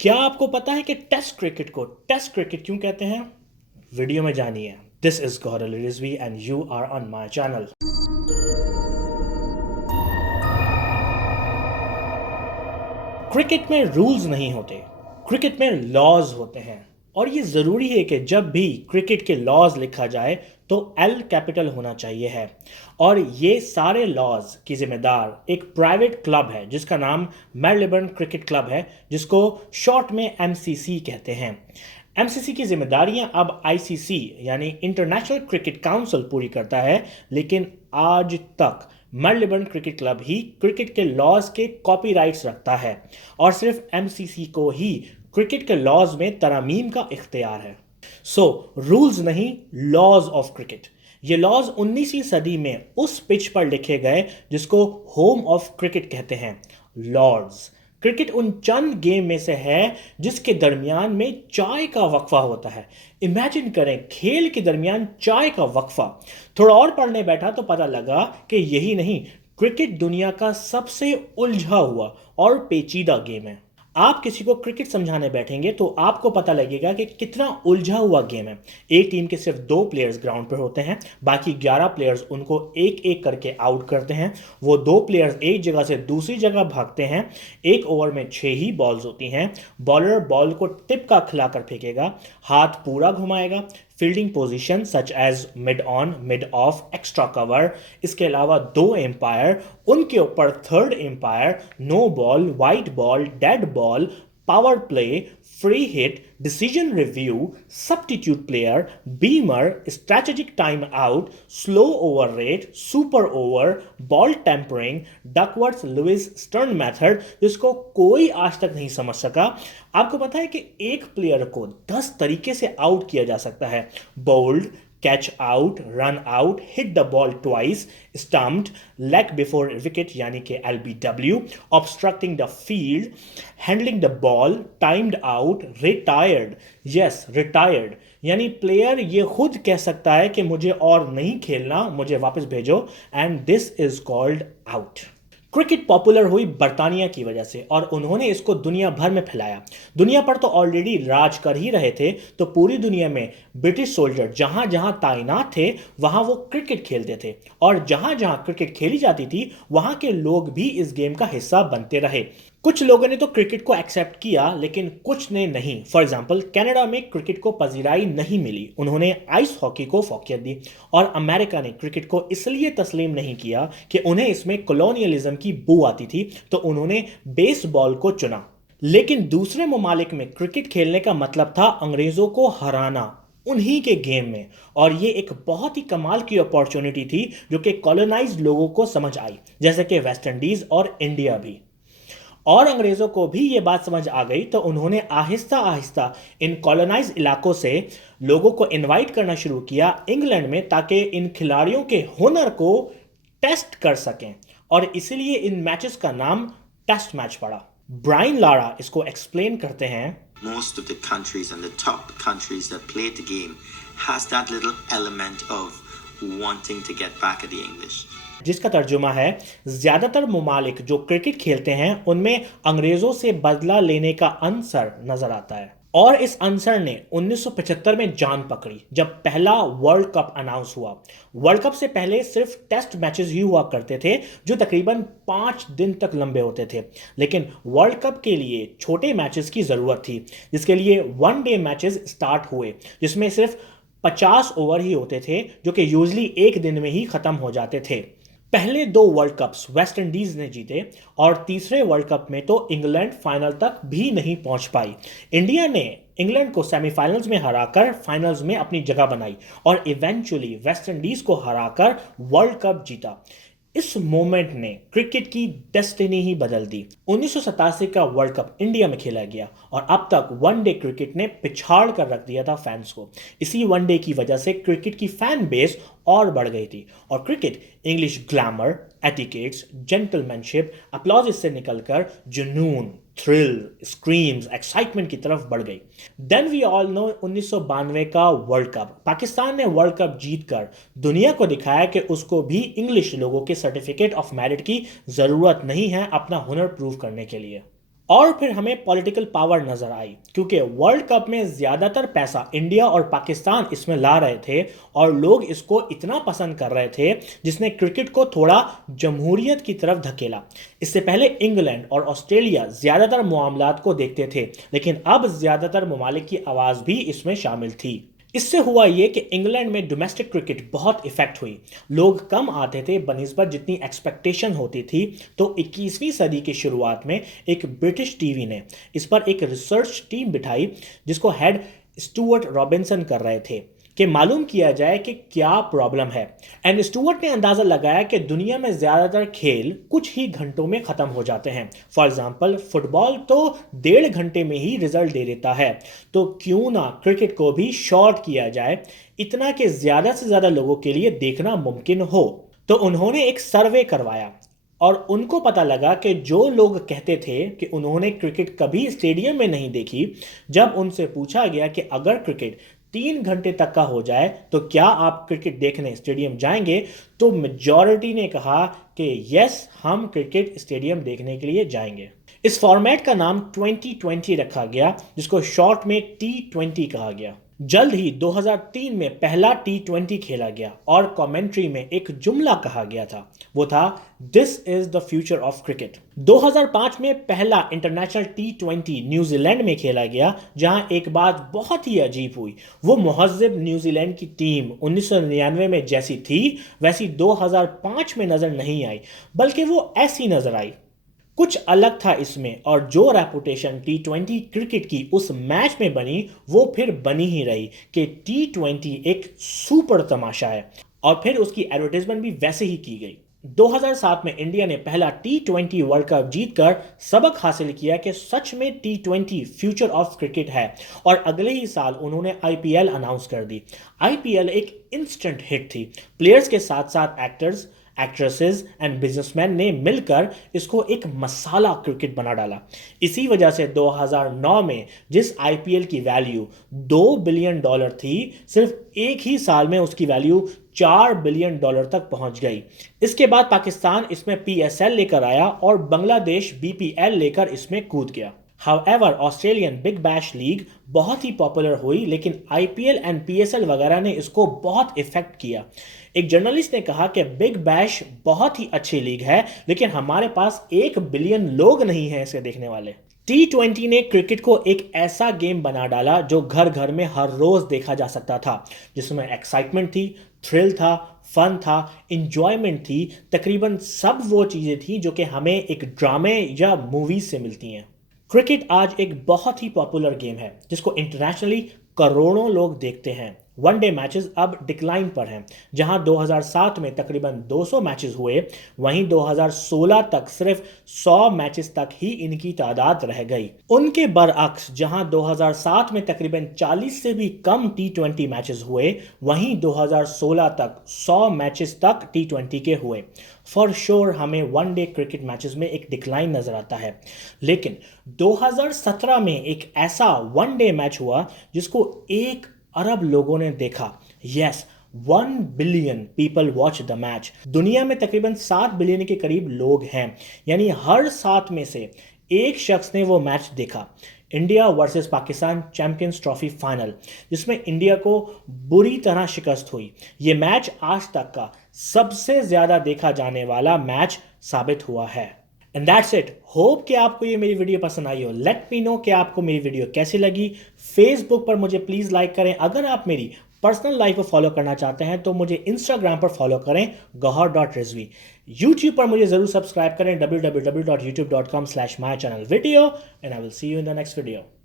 क्या आपको पता है कि टेस्ट क्रिकेट को टेस्ट क्रिकेट क्यों कहते हैं? वीडियो में जानिए। This is Gaurav Rizvi and you are on my channel. Cricket में रूल्स नहीं होते, क्रिकेट में लॉज होते हैं। और ये ज़रूरी है कि जब भी क्रिकेट के लॉज लिखा जाए तो एल कैपिटल होना चाहिए है। और ये सारे लॉज की जिम्मेदार एक प्राइवेट क्लब है जिसका नाम मेलबर्न क्रिकेट क्लब है, जिसको शॉर्ट में एमसीसी कहते हैं। एमसीसी की जिम्मेदारियां अब आईसीसी यानी इंटरनेशनल क्रिकेट काउंसिल पूरी करता है, लेकिन आज तक मेलबर्न क्रिकेट क्लब ही क्रिकेट के लॉज के कॉपीराइट्स रखता है और सिर्फ एमसीसी को ही क्रिकेट के लॉज में तरमीम का इख्तियार है। सो रूल्स नहीं, लॉज ऑफ क्रिकेट। ये लॉज 19वीं सदी में उस पिच पर लिखे गए जिसको होम ऑफ क्रिकेट कहते हैं, लॉर्ड्स। क्रिकेट उन चंद गेम में से है जिसके दरमियान में चाय का वक्फा होता है। इमेजिन करें, खेल के दरमियान चाय का वक्फा। थोड़ा और पढ़ने बैठा तो पता लगा कि यही नहीं, क्रिकेट दुनिया का सबसे उलझा हुआ और पेचीदा गेम है। आप किसी को क्रिकेट समझाने बैठेंगे तो आपको पता लगेगा कि कितना उलझा हुआ गेम है। एक टीम के सिर्फ 2 प्लेयर्स ग्राउंड पर होते हैं, बाकी 11 प्लेयर्स उनको एक एक करके आउट करते हैं। वो 2 प्लेयर्स एक जगह से दूसरी जगह भागते हैं। एक ओवर में 6 ही बॉल्स होती हैं। बॉलर बॉल को टिप का खिलाकर फेंकेगा, हाथ पूरा घुमाएगा। Fielding position such as mid on, mid off, extra cover. इसके अलावा 2 एम्पायर, उनके ऊपर 3rd umpire, no ball, wide ball, dead ball, power play, free hit, decision review, substitute player, beamer, strategic time out, slow over rate, super over, ball tampering, Duckworth Lewis Stern method, जिसको कोई आज तक नहीं समझ सका। आपको पता है कि एक प्लेयर को 10 तरीके से आउट किया जा सकता है। Bowled, caught out, run out, hit the ball twice, stumped, leg before wicket यानी कि LBW, obstructing the field, handling the ball, timed out, retired. Yes, retired यानी प्लेयर ये खुद कह सकता है कि मुझे और नहीं खेलना, मुझे वापस भेजो, and this is called out. Cricket popular हुई बर्तानिया की वजह से और उन्होंने इसको दुनिया भर में फैलाया। दुनिया पर तो ऑलरेडी राज कर ही रहे थे, तो पूरी दुनिया में ब्रिटिश सोल्जर जहां जहां तैनात थे वहां वो क्रिकेट खेलते थे, और जहां जहां क्रिकेट खेली जाती थी वहां के लोग भी इस गेम का हिस्सा बनते रहे। कुछ लोगों ने तो क्रिकेट को एक्सेप्ट किया, लेकिन कुछ ने नहीं। फॉर एग्जाम्पल, कनाडा में क्रिकेट को पजीराई नहीं मिली, उन्होंने आइस हॉकी को फौकियत दी। और अमेरिका ने क्रिकेट को इसलिए तस्लीम नहीं किया कि उन्हें इसमें कॉलोनियलिज्म की बू आती थी, तो उन्होंने बेसबॉल को चुना। लेकिन दूसरे ममालिक में क्रिकेट खेलने का मतलब था अंग्रेजों को हराना उन्हीं के गेम में, और ये एक बहुत ही कमाल की अपॉर्चुनिटी थी जो कि कॉलोनाइज्ड लोगों को समझ आई, जैसे कि वेस्ट इंडीज और इंडिया भी। और अंग्रेजों को भी ये बात समझ आ गई, तो उन्होंने आहिस्ता आहिस्ता इन कॉलोनाइज इलाकों से लोगों को इनवाइट करना शुरू किया इंग्लैंड में, ताकि इन खिलाड़ियों के हुनर को टेस्ट कर सकें, और इसीलिए इन मैचेस का नाम टेस्ट मैच पड़ा। ब्रायन लारा इसको एक्सप्लेन करते हैं। Most of the countries and the top countries that played the game has that little element of wanting to get back at the English. जिसका तर्जुमा है, ज्यादातर ममालिक जो क्रिकेट खेलते हैं उनमें अंग्रेजों से बदला लेने का अंसर नजर आता है। और इस अंसर ने 1975 में जान पकड़ी जब पहला वर्ल्ड कप अनाउंस हुआ। वर्ल्ड कप से पहले सिर्फ टेस्ट मैचेस ही हुआ करते थे जो तकरीबन 5 दिन तक लंबे होते थे, लेकिन वर्ल्ड कप के लिए छोटे मैचेस की ज़रूरत थी, जिसके लिए 1 डे मैचेस स्टार्ट हुए जिसमें सिर्फ 50 ओवर ही होते थे, जो कि यूजली एक दिन में ही ख़त्म हो जाते थे। पहले 2 वर्ल्ड कप्स वेस्ट इंडीज ने जीते, और तीसरे वर्ल्ड कप में तो इंग्लैंड फाइनल तक भी नहीं पहुंच पाई। इंडिया ने इंग्लैंड को सेमीफाइनल्स में हराकर फाइनल्स में अपनी जगह बनाई, और इवेंचुअली वेस्ट इंडीज को हराकर वर्ल्ड कप जीता। इस मोमेंट ने क्रिकेट की डेस्टिनी ही बदल दी। 1987 का वर्ल्ड कप इंडिया में खेला गया, और अब तक 1 डे क्रिकेट ने पिछाड़ कर रख दिया था फैंस को। इसी 1 डे की वजह से क्रिकेट की फैन बेस और बढ़ गई थी, और cricket English glamour, etiquettes, gentlemanship, applause से निकलकर जुनून, थ्रिल, स्क्रीम्स, एक्साइटमेंट की तरफ बढ़ गई। देन वी ऑल नो 1992 का वर्ल्ड कप। पाकिस्तान ने वर्ल्ड कप जीतकर दुनिया को दिखाया कि उसको भी इंग्लिश लोगों के सर्टिफिकेट ऑफ मेरिट की जरूरत नहीं है अपना हुनर प्रूव करने के लिए। और फिर हमें पॉलिटिकल पावर नजर आई, क्योंकि वर्ल्ड कप में ज्यादातर पैसा इंडिया और पाकिस्तान इसमें ला रहे थे और लोग इसको इतना पसंद कर रहे थे, जिसने क्रिकेट को थोड़ा जमहूरियत की तरफ धकेला। इससे पहले इंग्लैंड और ऑस्ट्रेलिया ज्यादातर मामलात को देखते थे, लेकिन अब ज्यादातर ममालिक की आवाज भी इसमें शामिल थी। इससे हुआ ये कि इंग्लैंड में डोमेस्टिक क्रिकेट बहुत इफेक्ट हुई। लोग कम आते थे बनिस्बत जितनी एक्सपेक्टेशन होती थी। तो 21वीं सदी की शुरुआत में एक ब्रिटिश टीवी ने इस पर एक रिसर्च टीम बिठाई, जिसको हेड स्टुअर्ट रॉबिन्सन कर रहे थे, कि मालूम किया जाए कि क्या प्रॉब्लम है। एंड स्टुअर्ट ने अंदाजा लगाया कि दुनिया में ज्यादातर खेल कुछ ही घंटों में खत्म हो जाते हैं। फॉर एग्जांपल फुटबॉल तो 1.5 घंटे में ही रिजल्ट दे देता है, तो क्यों ना क्रिकेट को भी शॉर्ट किया जाए, इतना कि ज्यादा से ज्यादा लोगों के लिए देखना मुमकिन हो। तो उन्होंने एक सर्वे करवाया और उनको पता लगा कि जो लोग कहते थे कि उन्होंने क्रिकेट कभी स्टेडियम में नहीं देखी, जब उनसे पूछा गया कि अगर क्रिकेट 3 घंटे तक का हो जाए तो क्या आप क्रिकेट देखने स्टेडियम जाएंगे, तो मेजॉरिटी ने कहा कि यस, हम क्रिकेट स्टेडियम देखने के लिए जाएंगे। इस फॉर्मेट का नाम 2020 रखा गया, जिसको शॉर्ट में T20 कहा गया। जल्द ही 2003 में पहला T20 खेला गया और कमेंट्री में एक जुमला कहा गया था, वो था this is the future of cricket. 2005 में पहला इंटरनेशनल T20 न्यूजीलैंड में खेला गया, जहां एक बात बहुत ही अजीब हुई। वो मुहज्जिब न्यूजीलैंड की टीम 1999 में जैसी थी वैसी 2005 में नजर नहीं आई, बल्कि वो ऐसी नजर आई। कुछ अलग था इसमें, और जो रेपुटेशन T20 क्रिकेट की उस मैच में बनी वो फिर बनी ही रही कि T20 एक सुपर तमाशा है, और फिर उसकी एडवर्टाइजमेंट भी वैसे ही की गई। 2007 में इंडिया ने पहला T20 वर्ल्ड कप जीतकर सबक हासिल किया कि सच में T20 फ्यूचर ऑफ क्रिकेट है, और अगले ही साल उन्होंने IPL अनाउंस कर दी। IPL एक इंस्टेंट हिट थी। प्लेयर्स के साथ साथ एक्टर्स, एक्ट्रेसेस एंड बिजनेसमैन ने मिलकर इसको एक मसाला क्रिकेट बना डाला। इसी वजह से 2009 में जिस IPL की वैल्यू $2 बिलियन थी, सिर्फ एक ही साल में उसकी वैल्यू $4 बिलियन तक पहुंच गई। इसके बाद पाकिस्तान इसमें PSL लेकर आया और बांग्लादेश BPL लेकर इसमें कूद गया। However Australian big bash league बहुत ही पॉपुलर हुई, लेकिन IPL एंड PSL वगैरह ने इसको बहुत इफेक्ट किया। एक जर्नलिस्ट ने कहा कि बिग बैश बहुत ही अच्छी लीग है, लेकिन हमारे पास 1 बिलियन लोग नहीं हैं इसे देखने वाले। T20 ने क्रिकेट को एक ऐसा गेम बना डाला जो घर घर में हर रोज देखा जा सकता था, जिसमें एक्साइटमेंट थी, थ्रिल था, फन था, इंजॉयमेंट थी, तकरीबन सब वो चीजें थी जो कि हमें एक ड्रामे या मूवीज से मिलती हैं। क्रिकेट आज एक बहुत ही पॉपुलर गेम है, जिसको इंटरनेशनली करोड़ों लोग देखते हैं। वनडे मैचेस अब डिक्लाइन पर हैं। जहां 2007 में तकरीबन 200 मैचेस हुए, वहीं 2016 तक सिर्फ 100 मैचेस तक ही इनकी तादाद रह गई। उनके बरअक्स जहां 2007 में तकरीबन 40 से भी कम T20 मैचेस हुए, वहीं 2016 तक 100 मैचेस तक T20 के हुए। फॉर श्योर हमें वनडे क्रिकेट मैचेस में एक डिक्लाइन नजर आता है, लेकिन 2017 में एक ऐसा वनडे मैच हुआ जिसको 1 अरब लोगों ने देखा। Yes, 1 billion people watch the match. दुनिया में तकरीबन 7 बिलियन के करीब लोग हैं, यानी हर 7 में से एक शख्स ने वो मैच देखा। India versus Pakistan champions trophy final, जिसमें इंडिया को बुरी तरह शिकस्त हुई। ये मैच आज तक का सबसे ज्यादा देखा जाने वाला मैच साबित हुआ है। And that's it. होप कि आपको ये मेरी वीडियो पसंद आई हो। लेट मी नो कि आपको मेरी वीडियो कैसी लगी। फेसबुक पर मुझे प्लीज़ लाइक करें। अगर आप मेरी पर्सनल लाइफ को फॉलो करना चाहते हैं तो मुझे इंस्टाग्राम पर फॉलो करें gauhar.rizvi। यूट्यूब पर मुझे ज़रूर सब्सक्राइब करें www.youtube.com/mychannelvideo, and I will see you in the next video.